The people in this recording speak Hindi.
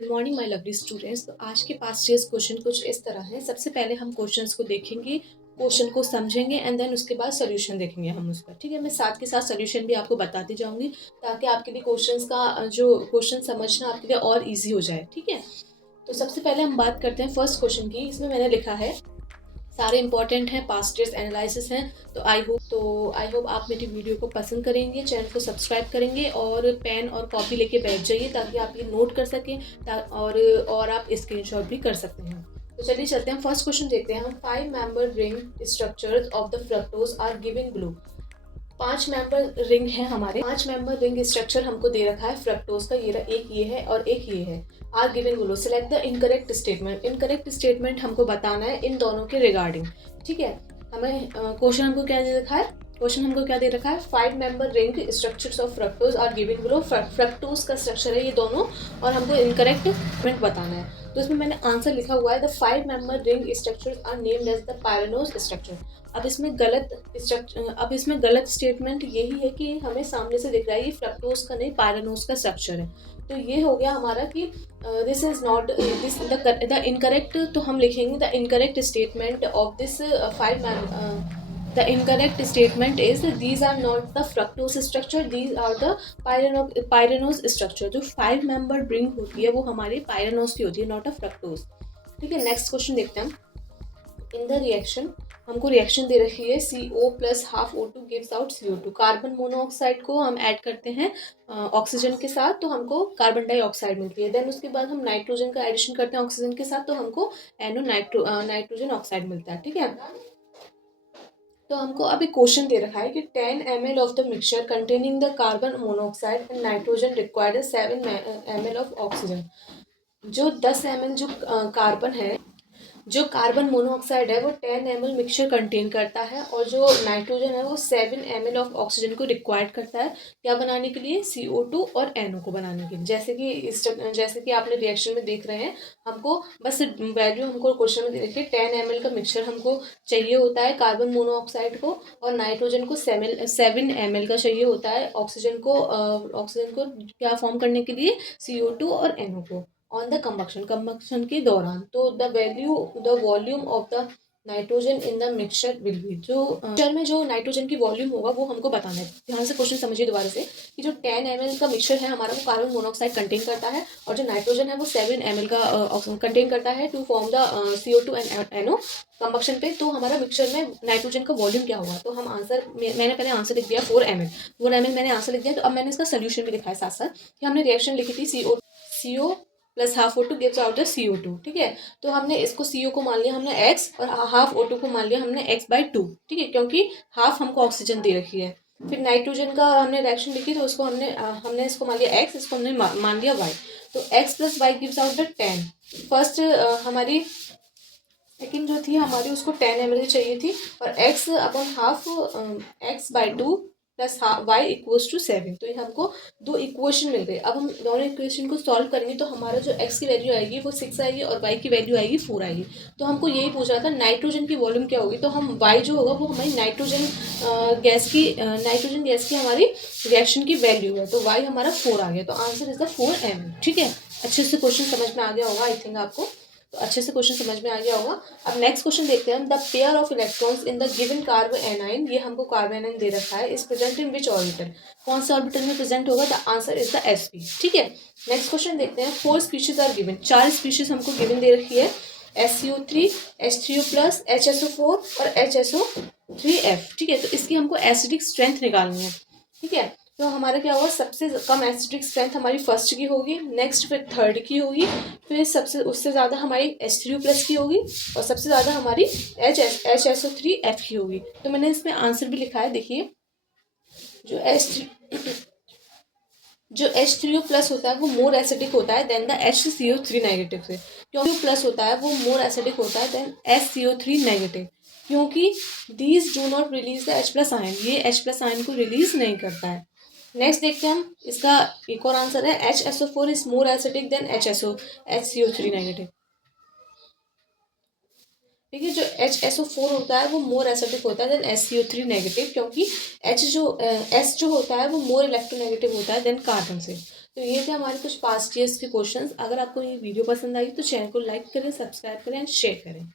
Good morning my lovely students. तो आज के पास्ट ईयर्स क्वेश्चन कुछ इस तरह है। सबसे पहले हम क्वेश्चंस को देखेंगे, क्वेश्चन को समझेंगे एंड देन उसके बाद सोल्यूशन देखेंगे हम उसका। ठीक है, मैं साथ के साथ सोल्यूशन भी आपको बताती जाऊंगी ताकि आपके लिए क्वेश्चंस का जो क्वेश्चन समझना आपके लिए और इजी हो जाए। ठीक है, तो सबसे पहले हम बात करते हैं फर्स्ट क्वेश्चन की। इसमें मैंने लिखा है, सारे इंपॉर्टेंट हैं, पास्ट ईयर्स एनालिसिस हैं। तो आई होप आप मेरी वीडियो को पसंद करेंगे, चैनल को सब्सक्राइब करेंगे और पेन और कॉपी लेके बैठ जाइए ताकि आप ये नोट कर सकें और आप स्क्रीनशॉट भी कर सकते हैं। तो चलिए चलते हैं, फर्स्ट क्वेश्चन देखते हैं हम। 5 member ring structures of the fructose are given below. 5 member ring है हमारे, 5 मेंबर रिंग स्ट्रक्चर हमको दे रखा है फ्रक्टोज का। एक ये है और एक ये है। Are given below, select the incorrect statement. Incorrect statement हमको बताना है इन दोनों के रिगार्डिंग। ठीक है, हमें क्वेश्चन हमको क्या दे रखा है, क्वेश्चन हमको क्या दे रखा है, 5 member ring structures of fructose are given below. Fructose का स्ट्रक्चर है ये दोनों और हमको इनकरेक्ट स्टेटमेंट बताना है। तो इसमें मैंने आंसर लिखा हुआ है, the 5 member ring structures are named as the pyranose structure. अब इसमें गलत स्टेटमेंट यही है कि हमें सामने से दिख रहा है ये फ्रक्टोज का नहीं पायरेनोज का स्ट्रक्चर है। तो ये हो गया हमारा कि this is not this the incorrect. तो हम लिखेंगे the incorrect statement of this 5 the incorrect statement is these are not the fructose structure, these are the pyranose structure। जो 5 मेंबर रिंग होती है वो हमारी पायरेनोज की होती है, नॉट अ फ्रक्टोज। ठीक है, नेक्स्ट क्वेश्चन देखते हैं हम। इन द रिएक्शन हमको रिएक्शन दे रखी है, CO plus half O2 gives out CO2। Carbon monoxide को हम ऐड करते हैं ऑक्सीजन के साथ तो हमको कार्बन डाइऑक्साइड मिलती है। देन उसके बाद हम नाइट्रोजन का एडिशन करते हैं ऑक्सीजन के साथ तो हमको नाइट्रोजन ऑक्साइड मिलता है। ठीक है, तो हमको अभी क्वेश्चन दे रखा है कि 10 ml of the mixture containing the carbon monoxide and nitrogen required 7 ml of oxygen. जो 10 ml जो कार्बन है, जो कार्बन मोनोऑक्साइड है वो 10 ml मिक्सचर कंटेन करता है और जो नाइट्रोजन है वो 7 ml ऑफ ऑक्सीजन को रिक्वायर्ड करता है क्या बनाने के लिए, CO2 और NO को बनाने के लिए। जैसे कि आपने रिएक्शन में देख रहे हैं, हमको बस वैल्यू हमको क्वेश्चन में देखिए 10 ml का मिक्सचर हमको चाहिए होता है कार्बन मोनोऑक्साइड को और नाइट्रोजन को 7 ml का चाहिए होता है ऑक्सीजन को क्या फॉर्म करने के लिए, CO2 और NO को ऑन द कंबक्शन के दौरान। तो the volume of the nitrogen in the mixture will be, जो मिक्सचर में जो नाइट्रोजन की वॉल्यूम होगा वो हमको बताना है। ध्यान से क्वेश्चन समझिए दोबारा से कि जो 10 ml का मिक्सचर है हमारा वो कार्बन मोनोऑक्साइड कंटेन करता है और जो नाइट्रोजन है वो 7 ml का कंटेन करता है to form the CO2 and NO combustion पे। तो हमारा मिक्सचर में नाइट्रोजन का वॉल्यूम क्या होगा, तो हम आंसर मैंने पहले आंसर लिख दिया 4 ml मैंने आंसर लिख दिया। तो अब मैंने इसका सोल्यूशन भी लिखा है साथ साथ कि हमने रिएक्शन लिखी थी CO plus half O2 gives out the CO2। ठीक है, तो हमने इसको CO को मान लिया हमने X और हाफ O2 को मान लिया हमने X/2। ठीक है, क्योंकि हाफ हमको ऑक्सीजन दे रखी है। फिर नाइट्रोजन का हमने रिएक्शन लिखी तो उसको हमने इसको मान लिया X, इसको हमने मान लिया Y। तो X plus Y gives out the 10। First हमारी सेकेंड जो थी हमारी उसको 10 ml चाहिए थी और X अपन half X/2 plus Y equals to 7। तो ये हमको दो इक्वेशन मिल गए। अब हम दोनों इक्वेशन को सॉल्व करेंगे तो हमारा जो X की वैल्यू आएगी वो 6 आएगी और Y की वैल्यू आएगी 4 आएगी। तो हमको यही पूछ रहा था नाइट्रोजन की वॉल्यूम क्या होगी, तो हम Y जो होगा वो हमारी नाइट्रोजन गैस की हमारी रिएक्शन की वैल्यू है। तो Y हमारा 4 आ गया, तो आंसर इज द 4 ml। ठीक है, अच्छे से क्वेश्चन समझ में आ गया होगा आई थिंक आपको, तो अच्छे से क्वेश्चन समझ में आ गया होगा। अब नेक्स्ट क्वेश्चन देखते हैं हम। The pair of electrons in the given carbanion, ये हमको कार्बोएनाइन दे रखा है, is present in which orbital, कौन सा ऑर्बिटल में प्रेजेंट होगा, the answer is the sp। ठीक है, नेक्स्ट क्वेश्चन देखते हैं। 4 स्पीशीज आर गिवन, 4 स्पीशीज हमको गिवन दे रखी है, SCO3 H3O प्लस HSO4 और HSO3F। ठीक है, तो इसकी हमको एसिडिक स्ट्रेंथ निकालनी है। ठीक है, तो हमारा क्या होगा, सबसे कम एसिडिक स्ट्रेंथ हमारी फर्स्ट की होगी, नेक्स्ट फिर थर्ड की होगी, फिर उससे ज़्यादा हमारी H3O प्लस की होगी और सबसे ज़्यादा हमारी HSO3F की होगी। तो मैंने इसमें आंसर भी लिखा है, देखिए जो H3O प्लस होता है वो मोर एसिडिक होता है देन द HCO3 नेगेटिव से, क्योंकि प्लस होता है वो मोर एसिडिक होता है देन SCO3 नेगेटिव, क्योंकि these do not release the H plus ion, ये H प्लस आयन को रिलीज नहीं करता है। नेक्स्ट देखते हैं हम, इसका एक और आंसर है HSO4 is more acidic then HCO3 negative. ठीक है, जो HSO4 होता है वो मोर एसिडिक होता है देन SCO3 नेगेटिव, क्योंकि S जो होता है वो मोर इलेक्ट्रोनेगेटिव होता है देन कार्बन से। तो ये थे हमारे कुछ पास्ट ईयर्स के क्वेश्चंस। अगर आपको ये वीडियो पसंद आई तो चैनल को लाइक करें, सब्सक्राइब करें एंड शेयर करें।